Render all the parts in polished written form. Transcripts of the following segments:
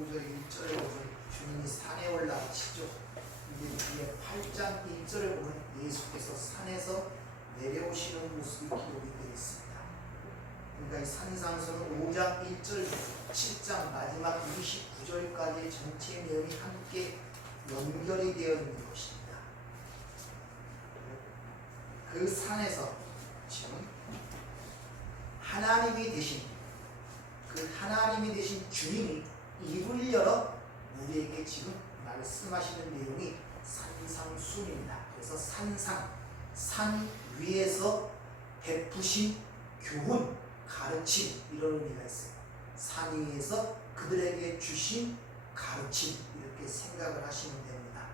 5절 1절을 보면 주님이 산에 올라가시죠. 근데 뒤에 8장 1절을 보면 예수께서 산에서 내려오시는 모습이 기록이 되어 있습니다. 그러니까 이 산상수는 5장 1절 7장 마지막 29절까지 전체 내용이 함께 연결이 되어 있는 것입니다. 그 산에서 지금 하나님이 되신 주님이 입을 열어 우리에게 지금 말씀하시는 내용이 산상순입니다. 그래서 산 위에서 베푸신 교훈, 가르침 이런 의미가 있어요. 산 위에서 그들에게 주신 가르침 이렇게 생각을 하시면 됩니다.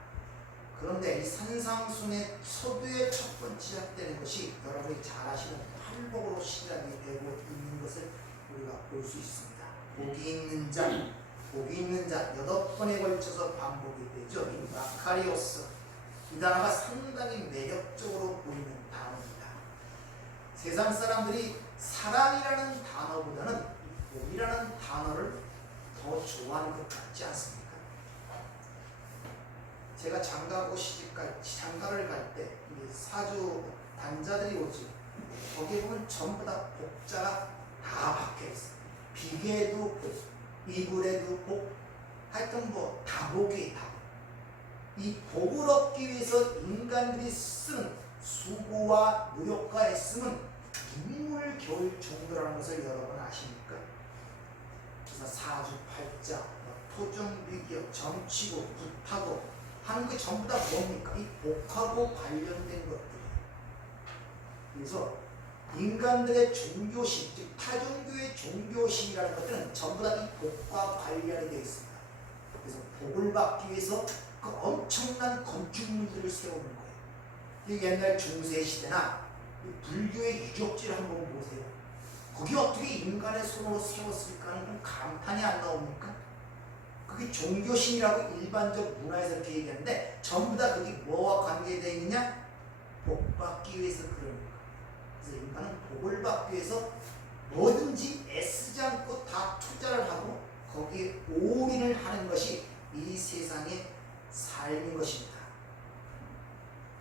그런데 이 산상순의 서두에 첫 번째 시작되는 것이 여러분이 잘 아시는 팔복으로 시작이 되고 있는 것을 우리가 볼 수 있습니다. 복이 있는 자 8번에 걸쳐서 반복이 되죠. 이 마카리오스 이 단어가 상당히 매력적으로 보이는 단어입니다. 세상 사람들이 사랑이라는 단어보다는 복이라는 단어를 더 좋아하는 것 같지 않습니까? 제가 장가를 갈 때 사주 단자들이 오지 거기에 보면 전부 다 복자가 다 박혀 있어요. 비계도 복, 이불에도 복, 하여튼 뭐 다복이 다복. 이 복을 얻기 위해서 인간들이 쓰는 수고와 노력과 애씀은 눈물겨울 정도라는 것을 여러분 아십니까? 그래서 사주팔자, 토종비교, 점치고, 굿하고 하는 게 전부 다 뭡니까? 이 복하고 관련된 것들이에요. 그래서 인간들의 종교심, 즉 타종교의 종교심이라는 것들은 전부 다 이 복과 관련이 되어 있습니다. 그래서 복을 받기 위해서 그 엄청난 건축물들을 세우는 거예요. 옛날 중세시대나 불교의 유적지를 한번 보세요. 거기 어떻게 인간의 손으로 세웠을까 하는 감탄이 안 나옵니까? 그게 종교심이라고 일반적 문화에서 이렇게 얘기하는데 전부 다 그게 뭐와 관계되어 있느냐? 복 받기 위해서 그러는 거예요. 그래서 인간은 복을 받기 위해서 뭐든지 애쓰지 않고 다 투자를 하고 거기에 올인을 하는 것이 이 세상의 삶인 것입니다.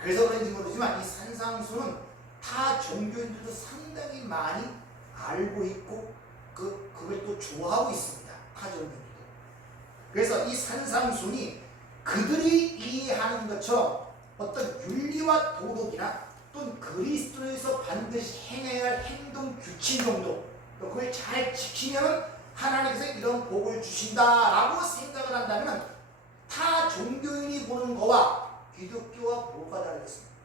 그래서 그런지 모르지만 이 산상수는 타 종교인들도 상당히 많이 알고 있고 그걸 또 좋아하고 있습니다. 타 종교인들도. 그래서 이 산상순이 그들이 이해하는 것처럼 어떤 윤리와 도덕이나 또는 그리스도에서 반드시 행해야 할 행동 규칙 정도 그걸 잘 지키면 하나님께서 이런 복을 주신다라고 생각을 한다면 타 종교인이 보는 거와 기독교와 뭐가 다르겠습니까?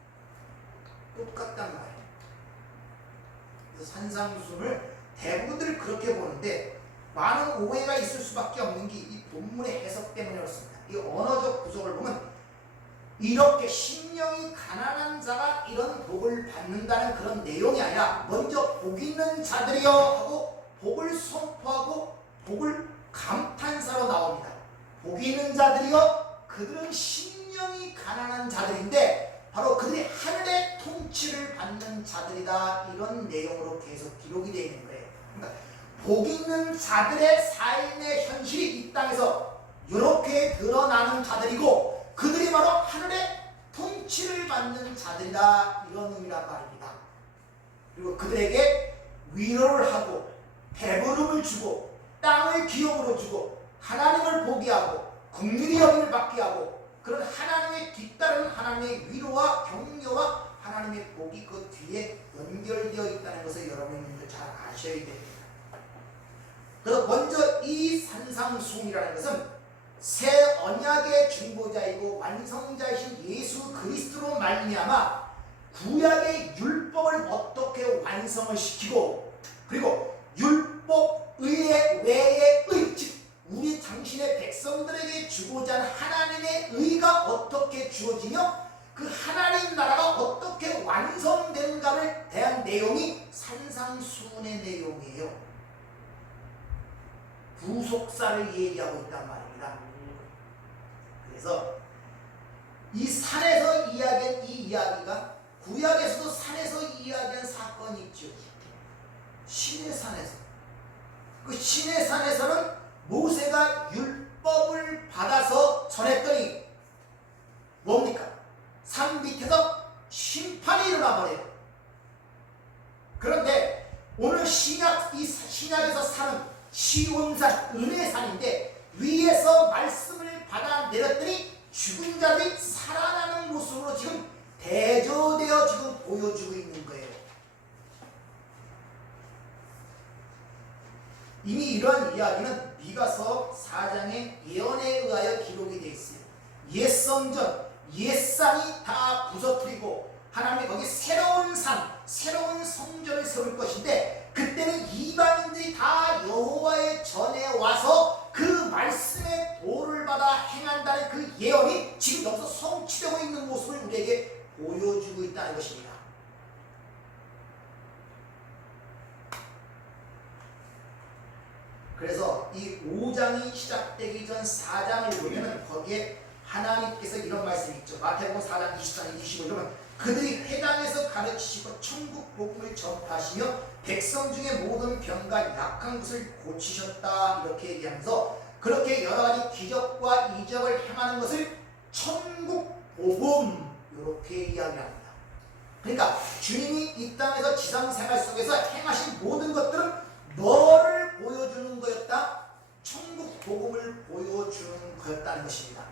똑같단 말이에요. 그래서 산상순을 대부분들 그렇게 보는데 많은 오해가 있을 수밖에 없는 게 이 본문의 해석 때문에 그렇습니다. 이 언어적 구조를 보면 이렇게 심령이 가난한 자가 이런 복을 받는다는 그런 내용이 아니라 먼저 복 있는 자들이여 하고 복을 선포하고 복을 감탄사로 나옵니다. 복 있는 자들이여 그들은 심령이 가난한 자들인데 바로 그들이 하늘의 통치를 받는 자들이다 이런 내용으로 계속 기록이 되어 있는 거예요. 그러니까 복 있는 자들의 삶의 현실이 이 땅에서 이렇게 드러나는 자들이고 그들이 바로 하늘의 통치를 받는 자들이다 이런 의미란 말입니다. 그리고 그들에게 위로를 하고 배부름을 주고 땅을 기업으로 주고 하나님을 보게 하고 긍휼히 여김을 받게 하고 그런 하나님의 뒤따르는 하나님의 위로와 격려와 하나님의 복이 그 뒤에 연결되어 있다는 것을 여러분들 잘 아셔야 됩니다. 그래서 먼저 이 산상수훈이라는 것은 새 언약의 중보자이고 완성자이신 예수 그리스도로 말미암아 구약의 율법을 어떻게 완성을 시키고 그리고 율법 의의 외의 의, 즉 우리 당신의 백성들에게 주고자 하는 하나님의 의가 어떻게 주어지며 그 하나님 나라가 어떻게 완성되는가를 대한 내용이 산상수훈의 내용이에요. 부속사를 얘기하고 있단 말입니다. 그래서 이 산에서 이야기한 이 이야기가 구약에서도 산에서 이야기한 사건이 있죠. 신의 산에서. 그 신의 산에서는 모세가 좋은 산, 은혜산인데 위에서 말씀을 받아 내렸더니 죽은 자들이 살아나는 모습으로 지금 대조되어 지금 보여주고 있는 거예요. 이미 이러한 이야기는 미가서 4장의 예언에 의하여 기록이 되어 있어요. 옛 성전, 옛 산이 다 부서뜨리고 하나님이 거기 새로운 산, 새로운 성전을 세울 것인데 그때는 이방인들이 다 여호와의 전에 와서 그 말씀의 도를 받아 행한다는 그 예언이 지금 여기서 성취되고 있는 모습을 우리에게 보여주고 있다는 것입니다. 그래서 이 5장이 시작되기 전 4장을 보면 거기에 하나님께서 이런 말씀이 있죠. 마태복음 4장 24절 25절 보면 그들이 회당에서 가르치시고 천국 복음을 전파하시며 백성 중에 모든 병과 약한 것을 고치셨다 이렇게 얘기하면서 그렇게 여러 가지 기적과 이적을 행하는 것을 천국 복음 이렇게 이야기합니다. 그러니까 주님이 이 땅에서 지상생활 속에서 행하신 모든 것들은 너를 보여주는 거였다. 천국 복음을 보여주는 거였다는 것입니다.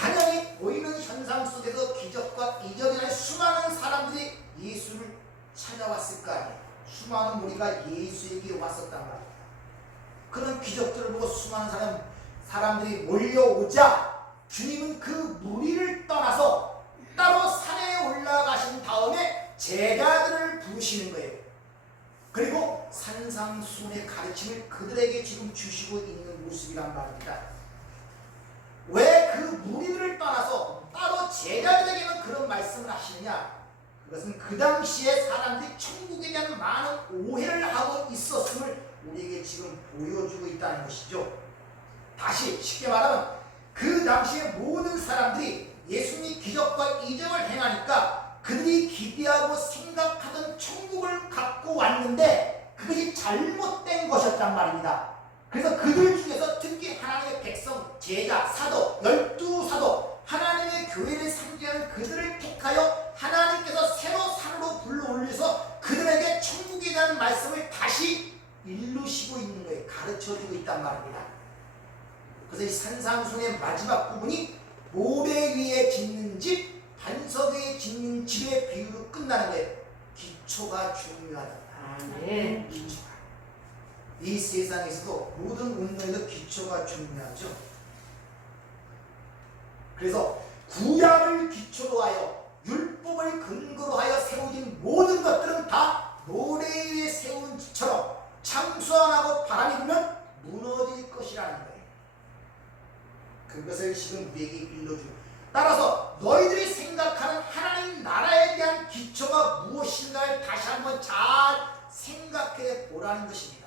당연히 보이는 현상 속에서 기적과 이적이나 수많은 사람들이 예수를 찾아왔을 거 아니에요. 수많은 무리가 예수에게 왔었단 말입니다. 그런 기적들을 보고 수많은 사람들이 몰려오자 주님은 그 무리를 떠나서 따로 산에 올라가신 다음에 제자들을 부르시는 거예요. 그리고 산상수훈의 가르침을 그들에게 지금 주시고 있는 모습이란 말입니다. 왜 그 무리들을 떠나서 따로 제자들에게는 그런 말씀을 하시느냐? 그것은 그 당시에 사람들이 천국에 대한 많은 오해를 하고 있었음을 우리에게 지금 보여주고 있다는 것이죠. 다시 쉽게 말하면 그 당시에 모든 사람들이 예수님이 기적과 이적을 행하니까 그들이 기대하고 생각하던 천국을 갖고 왔는데 그것이 잘못된 것이었단 말입니다. 그래서 그들 중에서 특히 하나님의 백성, 제자, 사도, 12사도, 하나님의 교회를 상징하는 그들을 택하여 하나님께서 새로 산으로 불러올려서 그들에게 천국에 대한 말씀을 다시 일루시고 있는 거예요. 가르쳐주고 있단 말입니다. 그래서 이 산상수훈의 마지막 부분이 모래 위에 짓는 집, 반석 위에 짓는 집의 비유로 끝나는 거예요. 기초가 중요하다. 네. 기초가. 이 세상에서도 모든 운동에도 기초가 중요하죠. 그래서 구약을 기초로 하여 율법을 근거로 하여 세워진 모든 것들은 다 모래 위에 세운 집처럼 창수 안 하고 바람이 불면 무너질 것이라는 거예요. 그것을 지금 우리에게 일러주고 따라서 너희들이 생각하는 하나님 나라에 대한 기초가 무엇인가를 다시 한번 잘 생각해 보라는 것입니다.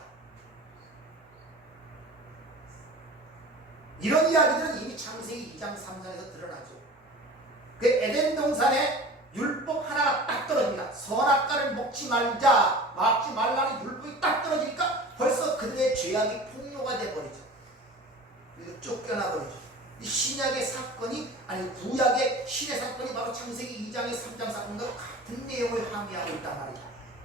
이런 이야기들은 이미 창세기 2장 3장에서 드러나죠. 그 에덴 동산에 율법 하나가 딱 떨어집니다. 선악과를 먹지 말자, 막지 말라는 율법이 딱 떨어지니까 벌써 그들의 죄악이 폭로가 돼버리죠. 그래서 쫓겨나버리죠. 이 신약의 사건이 아니 구약의 신의 사건이 바로 창세기 2장의 3장 사건과 같은 내용을 함의하고 있단 말이죠.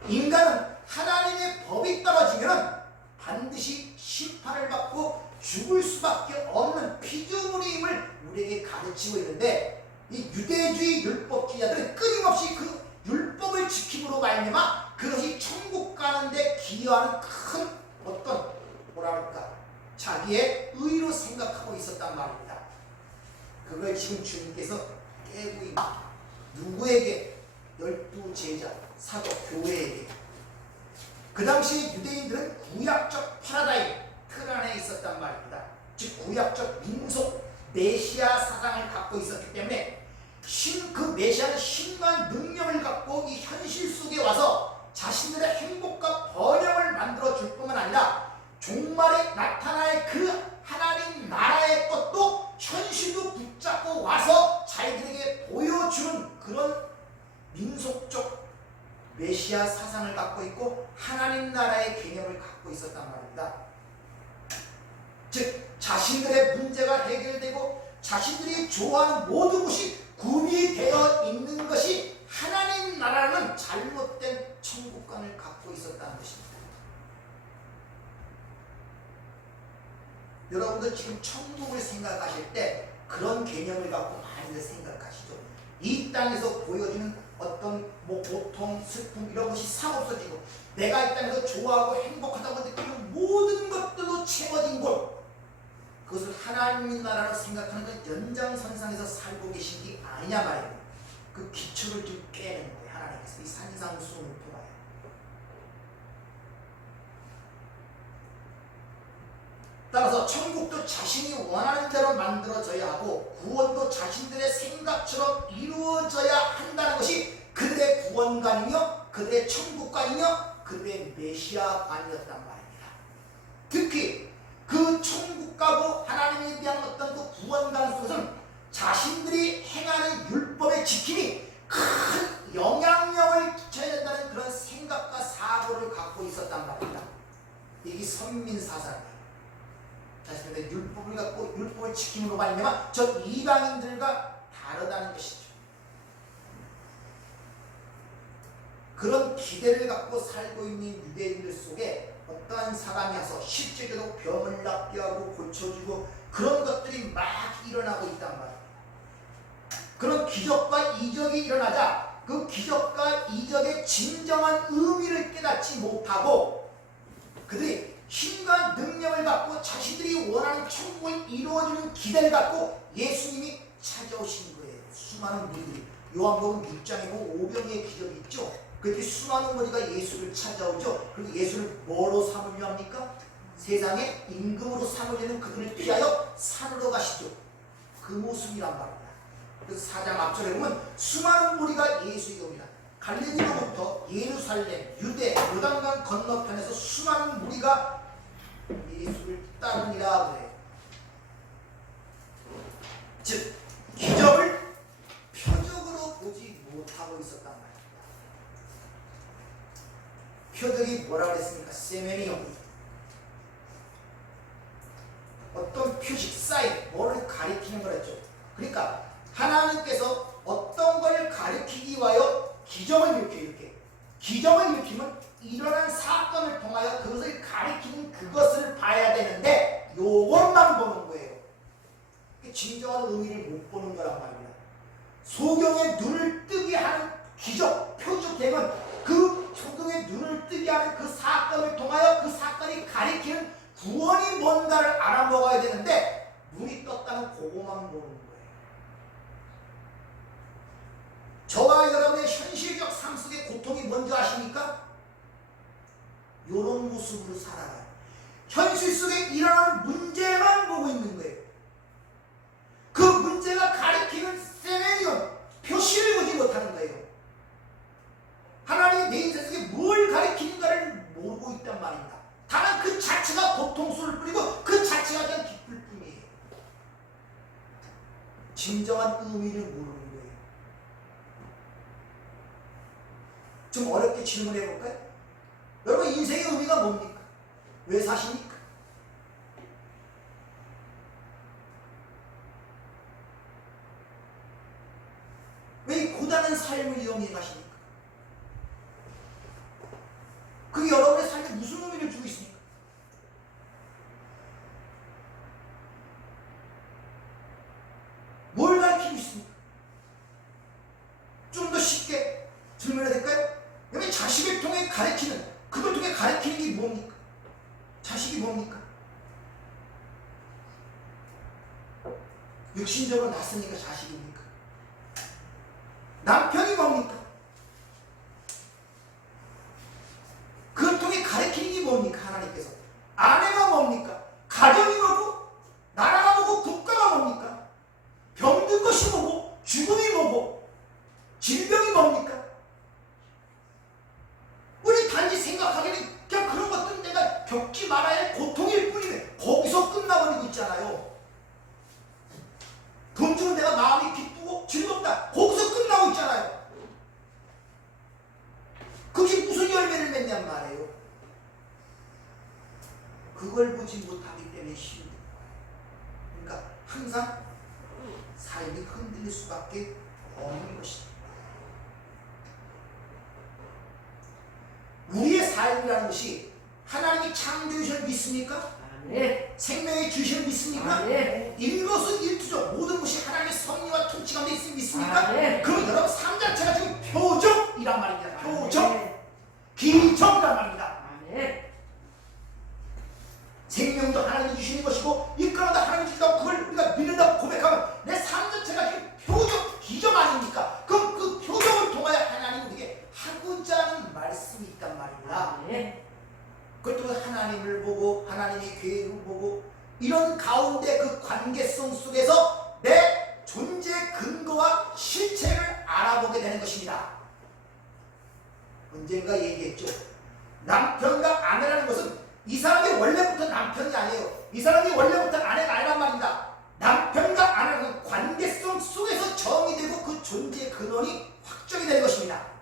인간은 하나님의 법이 떨어지면 반드시 심판을 받고 죽을 수밖에 없는 피조물임을 우리에게 가르치고 있는데 이 유대주의 율법주의자들은 끊임없이 그 율법을 지킴으로 말미암아 그것이 천국 가는데 기여하는 큰 어떤 뭐랄까 자기의 의로 생각하고 있었단 말입니다. 그걸 지금 주님께서 깨고 있는 누구에게? 12제자 사도 교회에게. 그 당시 유대인들은 구약적 파라다임 틀 안에 있었단 말입니다. 즉 구약적 민속 메시아 사상을 갖고 있었기 때문에 그 메시아는 신과 능력을 갖고 이 현실 속에 와서 자신들의 행복과 번영을 만들어 줄 뿐만 아니라 종말에 나타날 그 하나님 나라의 것도 현실로 붙잡고 와서 자기들에게 보여주는 그런 민속적 메시아 사상을 갖고 있고 하나님 나라의 개념을 갖고 있었단 말입니다. 즉 자신들의 문제가 해결되고 자신들이 좋아하는 모든 것이 구비되어 있는 것이 하나님 나라라는 잘못된 천국관을 갖고 있었다는 것입니다. 여러분들 지금 천국을 생각하실 때 그런 개념을 갖고 많이들 생각하시죠. 이 땅에서 보여주는 어떤 뭐 고통, 슬픔 이런 것이 싹 없어지고 내가 이 땅에서 좋아하고 행복하다고 느끼는 모든 것들로 채워진 곳, 그것을 하나님의 나라로 생각하는 그 연장선상에서 살고 계신 게 아니냐 말이에요. 그 기초를 좀 깨는 거예요. 하나님께서 이 산상수훈을 통하여. 따라서 천국도 자신이 원하는 대로 만들어져야 하고 구원도 자신들의 생각처럼 이루어져야 한다는 것이 그들의 구원관이며 그들의 천국관이며 그들의 메시아관이었단 말입니다. 특히 그 천국가고 하나님에 대한 어떤 그 구원관 속에서는 자신들이 행하는 율법의 지킴이 큰 영향력을 끼쳐야 된다는 그런 생각과 사고를 갖고 있었단 말입니다. 이게 선민사상이에요. 자신들의 율법을 갖고 율법을 지킴으로 말미암아 저 이방인들과 다르다는 것이죠. 그런 기대를 갖고 살고 있는 유대인들 속에 어떠한 사람이 와서 실제로 병을 낫게 하고 고쳐주고 그런 것들이 막 일어나고 있단 말이에요. 그런 기적과 이적이 일어나자 그 기적과 이적의 진정한 의미를 깨닫지 못하고 그들이 힘과 능력을 갖고 자신들이 원하는 천국을 이루어주는 기대를 갖고 예수님이 찾아오신 거예요. 수많은 무리들이 요한복음 6장에 보면 오병이의 기적이 있죠. 그렇게 수많은 무리가 예수를 찾아오죠. 그리고 예수를 뭐로 삼으려 합니까? 세상에 임금으로 삼으려는 그들을 피하여 산으로 가시죠. 그 모습이란 말입니다. 그래서 4장 앞절에 보면 수많은 무리가 예수에게 옵니다. 갈릴리로부터 예루살렘, 유대, 요단강 건너편에서 수많은 무리가 예수를 따르니라 그래요. 즉 기적을 표적으로 보지 못하고 있었단 말입니다. 표적이 뭐라고 했습니까? 세메니온, 어떤 표식, 사인, 뭐를 가리키는 거랬죠. 그러니까 하나님께서 어떤 걸 가리키기 위하여 기적을 이렇게 기적을 일으키면 일어난 사건을 통하여 그것을 가리키는 그것을 봐야 되는데 요것만 보는 거예요. 진정한 의미를 못 보는 거란 말입니다. 소경의 눈을 뜨게 하는 기적, 표적되면 그 소경의 눈을 뜨게 하는 그 사건을 통하여 그 사건이 가리키는 구원이 뭔가를 알아먹어야 되는데 눈이 떴다는 그것만 보는 거예요. 저와 여러분의 현실적 삶 속의 고통이 뭔지 아십니까? 이런 모습으로 살아가요. 현실 속에 일어나는 문제만 보고 있는 거예요. 그 문제가 가리키는 세메니온, 표시를 보지 못하는 거예요. 하나님이 내 인생 속에 뭘 가리키는가를 모르고 있단 말입니다. 다만 그 자체가 고통스러울 뿐이고 그 자체가 그냥 기쁠 뿐이에요. 진정한 의미를 모르는 거예요. 좀 어렵게 질문해 볼까요? 여러분 인생의 의미가 뭡니까? 왜 사십니까? 왜 이 고단한 삶을 이용해 가십니까? 그게 여러분의 삶에 무슨 의미를 주고 있습니까? 뭘 가르치고 있습니까? 좀 더 쉽게 질문해야 될까요? 여러분 자식을 통해 가르치는, 그걸 통해 가르치는 게 뭡니까? 자식이 뭡니까? 육신적으로 낳았으니까 자식입니까? 남편이 뭡니까? 그걸 통해 가르치는 게 뭡니까? 하나님께서. 아내가 뭡니까? 가정이 뭐고? 나라가 뭐고? 국가가 뭡니까? 병든 것이 뭐고? 죽음이 뭐고? 질병이 뭡니까? 우리 단지 생각하기에는 그냥 그런 것들은 내가 겪지 말아야 할 고통일 뿐이네. 거기서 끝나버리고 있잖아요. 돈 주면 내가 마음이 기쁘고 즐겁다. 거기서 끝나고 있잖아요. 그게 무슨 열매를 맺냔 말이에요. 그걸 보지 못하기 때문에 힘든 거예요. 그러니까 항상 삶이 흔들릴 수밖에 없는 것입니다. 우리의 삶이라는 것이 하나님이 창조주를 믿습니까? 네. 생명의 주시를 믿습니까? 네. 일거수일투족 모든 것이 하나님의 섭리와 통치 가운데 있음을 믿습니까? 네. 그럼 여러분 삶 자체가 지금 표적이란 말입니다. 표적, 네. 기적이란 말입니다. 네. 생명도 하나님이 주시는 것이고 이끌어도 하나님이 주시고 그걸 우리가 믿는다고 고백하면 내 삶 자체가 지금 표적, 기적 아닙니까? 그럼 그 표적을 통하여 하나님이 우리에게 하고자 하는 말씀이 있단 말입니다. 네. 그것도 하나님을 보고 하나님의 계획을 보고 이런 가운데 그 관계성 속에서 내 존재 근거와 실체를 알아보게 되는 것입니다. 언젠가 얘기했죠. 남편과 아내라는 것은 이 사람이 원래부터 남편이 아니에요. 이 사람이 원래부터 아내가 아니란 말입니다. 남편과 아내라는 관계성 속에서 정의되고 그 존재의 근원이 확정이 되는 것입니다.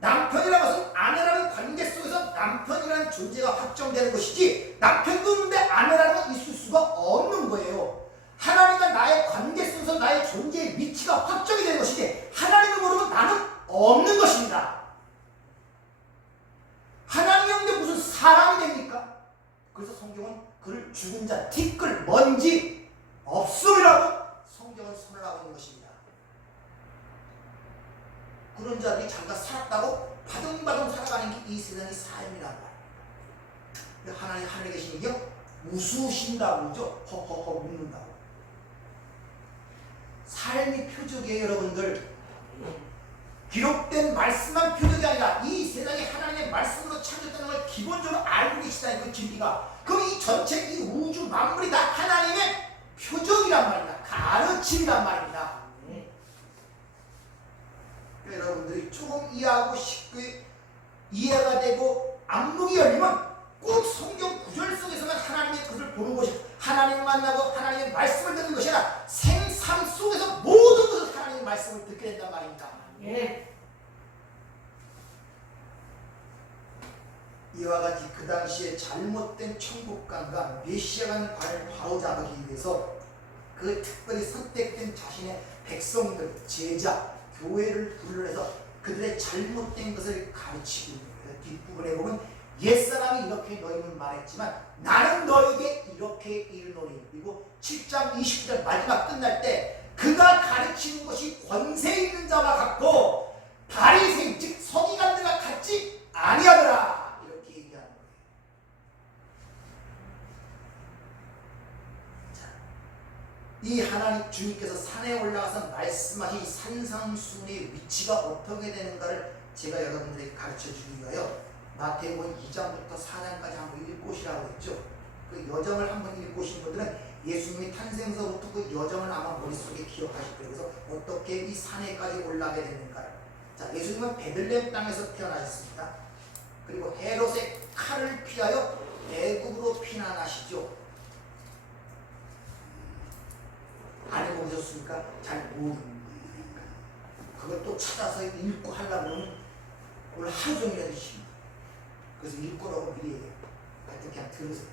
남편이라는 것은 아내라는 관계 속에서 남편이라는 존재가 확정되는 것이지 남편도 없는데 아내라는 건 있을 수가 없는 거예요. 하나님과 나의 관계 속에서 나의 존재의 위치가 확정이 되는 것이지 하나님을 모르면 나는 없는 것입니다. 하나님이 없는데 무슨 사람이 됩니까? 그래서 성경은 그를 죽은 자, 티끌, 먼지 없음이라고 성경은 선언하고 있는 것입니다. 그런 자들이 자기가 살았다고 바둥바둥 살아가는 게 이 세상의 삶이란 말이에요. 하나님 하늘에 계시는요 웃으신다고 그러죠. 허허허 웃는다고. 삶이 표적이에요 여러분들. 기록된 말씀만 표적이 아니라 이 세상에 하나님의 말씀으로 창조되는 걸 기본적으로 알고 계시다는 그 진리가. 그럼 이 전체 이 우주 만물이 다 하나님의 표적이란 말입니다. 가르침이란 말입니다. 여러분들이 조금 이해하고 쉽게 이해가 되고 안목이 열리면 꼭 성경 구절 속에서만 하나님의 것을 보는 것이 하나님 만나고 하나님의 말씀을 듣는 것이 아니라 생삶 속에서 모든 것을 하나님의 말씀을 듣게 된단 말입니다. 예. 이와 같이 그 당시에 잘못된 천국관과 메시아라는 관을 바로잡기 위해서 그 특별히 선택된 자신의 백성들, 제자, 교회를 불러내서 그들의 잘못된 것을 가르치고 있는 거예요. 뒷부분에 보면 옛사람이 이렇게 너희는 말했지만 나는 너에게 이렇게 이르노니. 그리고 7장 20절 마지막 끝날 때 그가 가르치는 것이 권세 있는 자와 같고 바리새인 즉 서기관들과 같지 아니하더라. 이렇게 얘기하는 거예요. 자, 이 하나님 주님께서 산에 올라가서 말씀하신 산상수훈의 위치가 어떻게 되는가를 제가 여러분들에게 가르쳐주기 위하여 마태복음 2장부터 4장까지 한번 읽고시라고 했죠. 그 여정을 한번 읽고신 분들은 예수님이 탄생서부터 그 여정을 아마 머릿속에 기억하실 거예요. 그래서 어떻게 이 산에까지 올라가게 됐는가를. 자, 예수님은 베들레헴 땅에서 태어나셨습니다. 그리고 헤롯의 칼을 피하여 애굽으로 피난하시죠. 안 해보셨습니까? 잘 모르는 그것도 찾아서 읽고 하려고 하면 오늘 하루 종일 해주십니다. 그래서 읽고라고 미리 얘기해요. 하여튼 그냥 들으세요.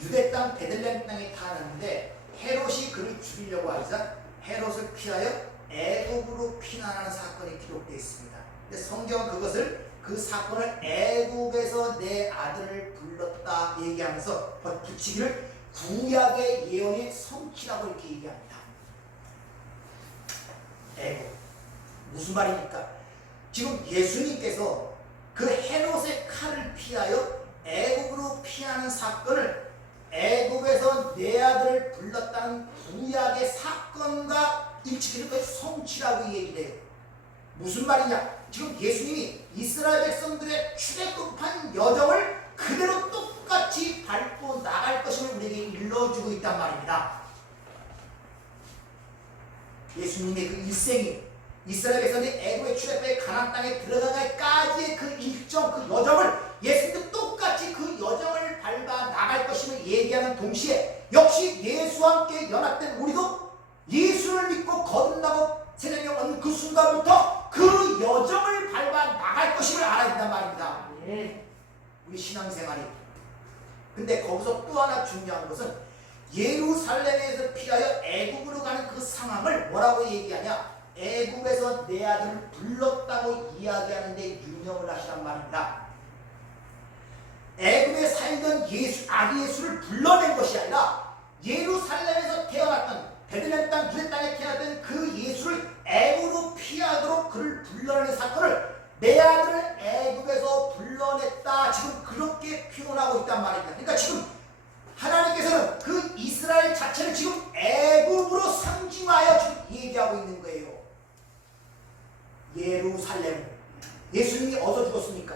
유대 땅 베들레헴 땅에 타는데 헤롯이 그를 죽이려고 하자 헤롯을 피하여 애굽으로 피난하는 사건이 기록되어 있습니다. 근데 성경은 그것을 그 사건을 애굽에서 내 아들을 불렀다 얘기하면서 붙이기를 구약의 예언의 성취라고 이렇게 얘기합니다. 애굽 무슨 말입니까? 지금 예수님께서 그 헤롯의 칼을 피하여 애굽으로 피하는 사건을 애굽에서 내 아들을 불렀다는 구약의 사건과 일치되는 그 성취라고 얘기해요. 무슨 말이냐? 지금 예수님이 이스라엘 백성들의 출애굽한 여정을 그대로 똑같이 밟고 나갈 것임을 우리에게 일러주고 있단 말입니다. 예수님의 그 일생이 이스라엘 백성들이 애굽의 출애굽의 가나안 땅에 들어가기까지의 그 일정, 그 여정을 예수님도 똑같이 그 여정을 밟아 나갈 것임을 얘기하는 동시에 역시 예수와 함께 연합된 우리도 예수를 믿고 거듭나고 새생명 얻는 그 순간부터 그 여정을 밟아 나갈 것임을 알아야 된단 말입니다. 우리 신앙생활이. 근데 거기서 또 하나 중요한 것은 예루살렘에서 피하여 애굽으로 가는 그 상황을 뭐라고 얘기하냐? 애굽에서 내 아들을 불렀다고 이야기하는데 유념을 하시란 말입니다. 애굽에 살던 아기 예수를 불러낸 것이 아니라 예루살렘에서 태어났던 베들레헴 땅 유대 땅에 태어났던 그 예수를 애굽으로 피하도록 그를 불러내는 사건을 내 아들을 애굽에서 불러냈다. 지금 그렇게 표현하고 있단 말입니다. 그러니까 지금 하나님께서는 그 이스라엘 자체를 지금 애굽으로 상징하여 지금 얘기하고 있는 거예요. 예루살렘. 예수님이 어디서 죽었습니까?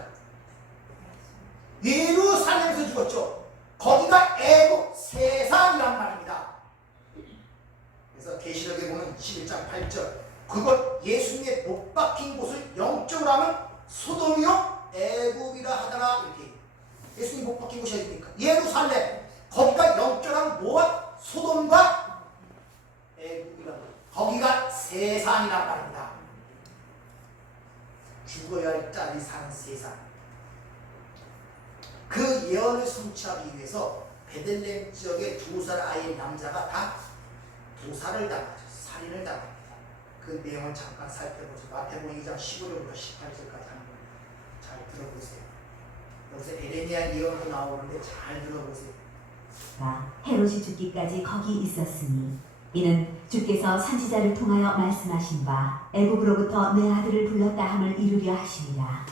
예루살렘에서 죽었죠. 거기가 애굽 세상이란 말입니다. 그래서 계시록에 보면 21장 8절 그것 예수님의 못 박힌 곳을 영적으로 하면 소돔이요 애굽이라 하더라. 이렇게 예수님 못 박힌 곳이 어디입니까? 예루살렘. 거기가 영적으로 뭐와? 소돔과 애굽이라. 거기가 세상이란 말입니다. 죽어야 할 자리 사는 세상. 그 예언을 성취하기 위해서 베들레헴 지역의 2살 아이의 남자가 다 도살을 당하죠. 살인을 당합니다. 그 내용을 잠깐 살펴보죠. 마태복음 2장 15절부터 18절까지 하는 겁니다. 잘 들어보세요. 여기서 에레미야 예언도 나오는데 잘 들어보세요. 헤롯이 죽기까지 거기 있었으니 이는 주께서 선지자를 통하여 말씀하신 바 애굽으로부터 내 아들을 불렀다 함을 이루려 하심이라.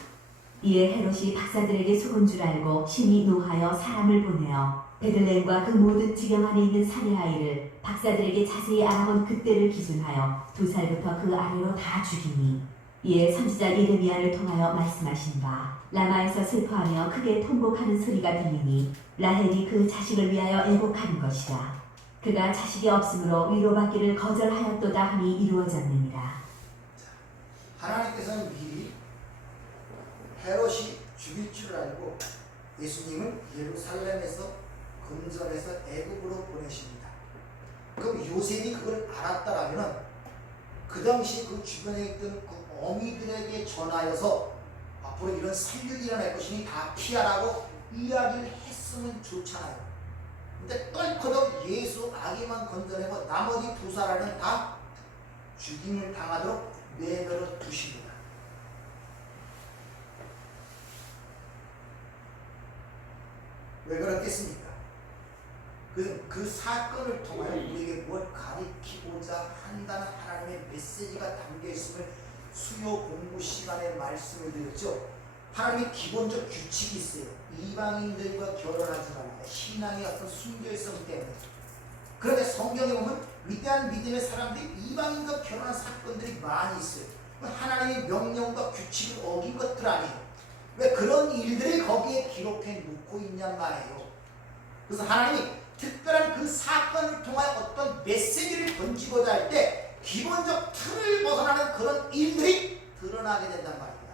이에 헤롯이 박사들에게 속은 줄 알고 심히 노하여 사람을 보내어 베들레헴과 그 모든 지경 안에 있는 사내 아이를 박사들에게 자세히 알아본 그때를 기준하여 2살부터 그 아래로 다 죽이니 이에 선지자 예레미야를 통하여 말씀하신 바 라마에서 슬퍼하며 크게 통곡하는 소리가 들리니 라헬이 그 자식을 위하여 애곡하는 것이라. 그가 자식이 없으므로 위로받기를 거절하였도다 함이 이루어졌느니라. 하나님께서는 미리 헤롯이 죽일 줄 알고 예수님을 예루살렘에서 금전에서 애굽으로 보내십니다. 그럼 요셉이 그걸 알았다라면 그 당시 그 주변에 있던 그 어미들에게 전하여서 앞으로 이런 살육이 일어날 것이니 다 피하라고 이야기를 했으면 좋잖아요. 근데 떨커덕 예수 아기만 건져내고 나머지 2사람은 다 죽임을 당하도록 내버려 두십니다. 왜 그렇겠습니까? 그 사건을 통하여 우리에게 뭘 가리키고자 한다는 하나님의 메시지가 담겨있음을 수요 공부 시간에 말씀을 드렸죠. 하나님의 기본적 규칙이 있어요. 이방인들과 결혼하지 말라. 신앙의 어떤 순결성 때문에. 그런데 성경에 보면 위대한 믿음의 사람들이 이방인과 결혼한 사건들이 많이 있어요. 하나님의 명령과 규칙을 어긴 것들 아니에요. 왜 그런 일들이 거기에 기록해 놓고 있냔 말이에요. 그래서 하나님이 특별한 그 사건을 통하여 어떤 메시지를 던지고자 할 때 기본적 틀을 벗어나는 그런 일들이 드러나게 된단 말입니다.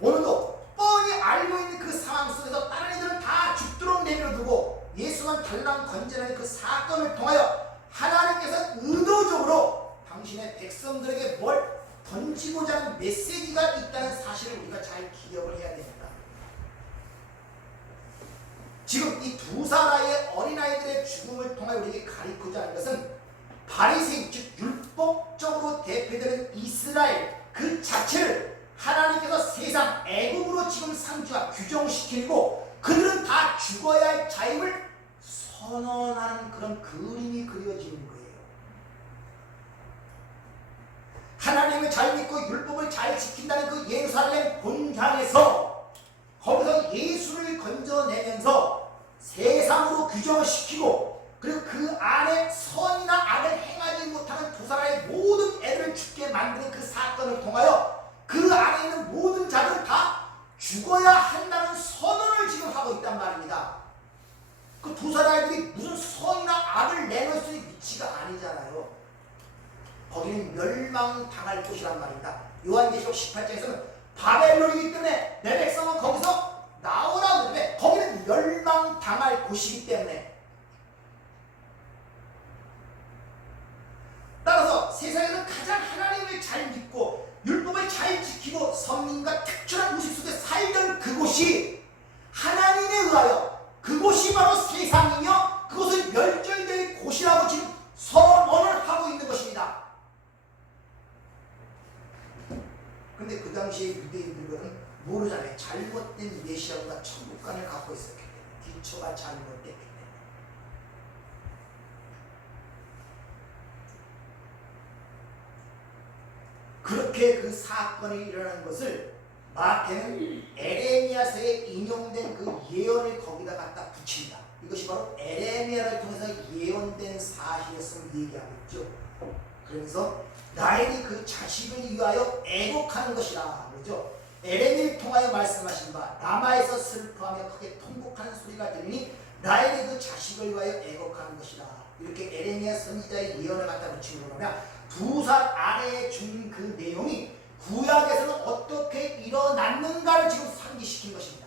오늘도 뻔히 알고 있는 그 상황 속에서 다른 애들은 다 죽도록 내버려두고 예수만 달랑 건져내는 그 사건을 통하여 하나님께서 의도적으로 당신의 백성들에게 뭘 던지고자 하는 메시지가 있다는 사실을 우리가 잘 기억을 해야 됩니다. 지금 이 2사람의 어린아이들의 죽음을 통해 우리에게 가리키고자 하는 것은 바리새인 즉 율법적으로 대표되는 이스라엘 그 자체를 하나님께서 세상 애국으로 지금 상주와 규정시키고 그들은 다 죽어야 할 자임을 선언하는 그런 그림이 그려지는 거예요. 하나님을 잘 믿고 율법을 잘 지킨다는 그 예루살렘 본향에서 거기서 예수를 건져내면서 세상으로 규정을 시키고 그리고 그 안에 선이나 악을 행하지 못하는 2사람의 모든 애들을 죽게 만드는 그 사건을 통하여 그 안에 있는 모든 자들은 다 죽어야 한다는 선언을 지금 하고 있단 말입니다. 그 2사람들이 무슨 선이나 악을 내놓을 수 있는 위치가 아니잖아요. 거기는 멸망당할 곳이란 말입니다. 요한계시록 18장에서는 바벨론이기 때문에 내 백성은 거기서 나오라고 하는데 거기는 멸망당할 곳이기 때문에 따라서 세상에는 가장 하나님을 잘 믿고 율법을 잘 지키고 선민과 특별한 모습 속에 살던 그곳이 하나님에 의하여 그곳이 바로 세상이며 그곳은 멸절될 곳이라고 지금 선언을 하고 있는 것입니다. 근데 그 당시에 유대인들은 모르잖아요. 잘못된 메시아보다 천국관을 갖고 복자가 잘못됐기 때문에. 그렇게 그 사건이 일어난 것을 마태는 에레미야서에 인용된 그 예언을 거기다 갖다 붙인다. 이것이 바로 에레미야를 통해서 예언된 사실이었음을 얘기하고 있죠. 그래서 라헬이 그 자식을 위하여 애곡하는 것이라 그러죠. 에레미야를 통하여 말씀하신 바 라마에서 슬퍼하며 크게 통곡하는 소리가 들리니 라헬이 그 자식을 위하여 애곡하는 것이라. 이렇게 에레미야 선지자의 예언을 갖다 붙이고 그러면 두 살 아래에 준 그 내용이 구약에서는 어떻게 일어났는가를 지금 상기시킨 것입니다.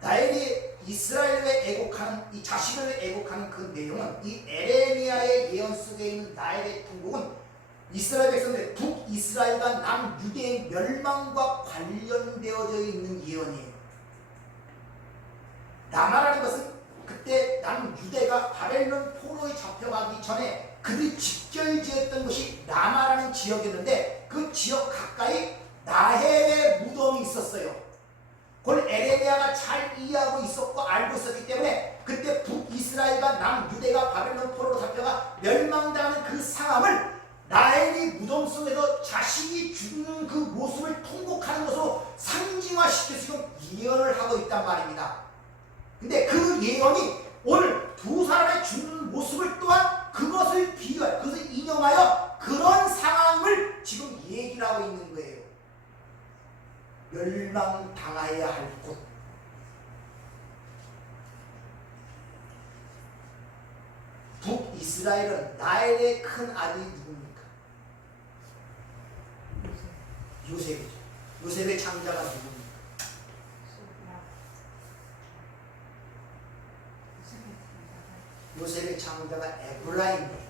라헬이 이스라엘을 애곡하는, 이 자식을 애곡하는 그 내용은 이 에레미야의 예언 속에 있는 라헬의 통곡은 이스라엘 백성들의 북이스라엘과 남유대의 멸망과 관련되어져 있는 예언이에요. 라마라는 것은 그때 남유대가 바벨론 포로에 잡혀가기 전에 그들이 집결지었던 것이 라마라는 지역이었는데 그 지역 가까이 라헬의 무덤이 있었어요. 그걸 에레미야가 잘 이해하고 있었고 알고 있었기 때문에 그때 북이스라엘과 남유대가 바벨론 포로로 잡혀가 멸망당하는 그 상황을 라헬이 무덤 속에서 자식이 죽는 그 모습을 통곡하는 것으로 상징화시켜서 지금 예언을 하고 있단 말입니다. 근데 그 예언이 오늘 두 사람의 죽는 모습을 또한 그것을 비유하여, 그것을 인용하여 그런 상황을 지금 얘기를 하고 있는 거예요. 멸망당하여야 할 곳. 북이스라엘은 라헬의 큰 아들이 누굽니까? 요셉이죠. 요셉의 장자가 누굽니까? 요셉의 장자가 에브라임입니다.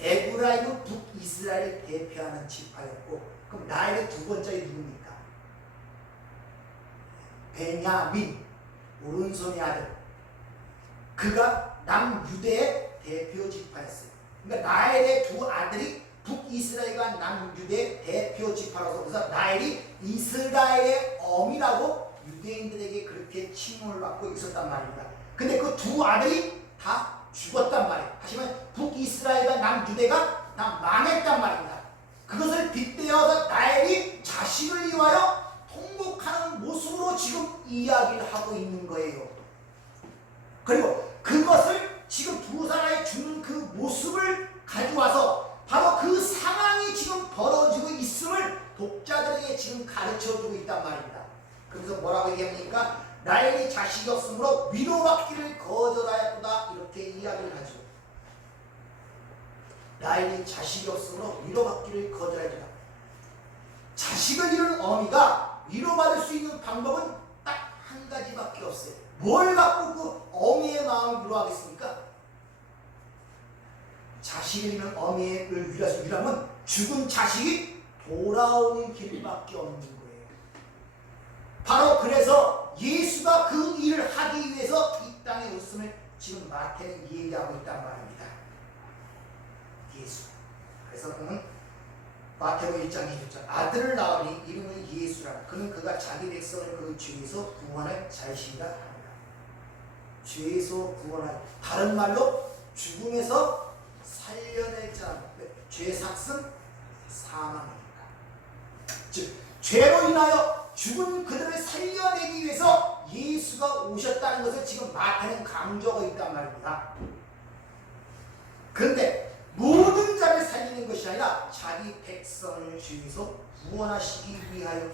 에브라임은 북이스라엘을 대표하는 지파였고, 그럼 라헬의 두 번째가 누굽니까? 베냐민, 오른손의 아들. 그가 남유대의 대표 지파였어요. 그러니까 라헬의 두 아들이 북이스라엘과 남유대의 대표 지파라서, 그래서 라헬이 이스라엘의 엄이라고 유대인들에게 그렇게 칭호를 받고 있었단 말입니다. 근데 그 두 아들이 다 죽었단 말이에요. 하지만 북이스라엘과 남유대가 다 망했단 말입니다. 그것을 빗대어서 라헬이 자식을 위하여 통곡하는 모습으로 지금 이야기를 하고 있는 거예요. 그리고 그것을 지금 두 사람이 죽는 그 모습을 가져와서 바로 그 상황이 지금 벌어지고 있음을 독자들에게 지금 가르쳐주고 있단 말입니다. 그래서 뭐라고 얘기합니까? 라헬이 자식이 없으므로 위로받기를 거절하였다, 이렇게 이야기를 하죠. 라헬이 자식이 없으므로 위로받기를 거절하였다. 자식을 잃은 어미가 위로받을 수 있는 방법은 딱 한 가지밖에 없어요. 뭘 갖고 그 어미의 마음을 위로하겠습니까? 자식을 잃은 어미를 위로하면 죽은 자식이 돌아오는 길밖에 없는 거예요. 바로 그래서 예수가 그 일을 하기 위해서 이 땅에 오셨음을 지금 마태는 얘기하고 있단 말입니다. 예수. 그래서 그는 마태복음 1장 20절 아들을 낳으니 이름은 예수라. 그는 그가 자기 백성을 그 죄에서 구원할 자신이라 합니다. 죄에서 구원할, 다른 말로 죽음에서 살려낼 자. 죄 삭은 사망이니까. 즉 죄로 인하여 죽은 그들을 살려내기 위해서 예수가 오셨다는 것을 지금 마태는 강조하고 있단 말입니다. 그런데 모든 자를 살리는 것이 아니라 자기 백성을 죄에서 구원하시기 위하여.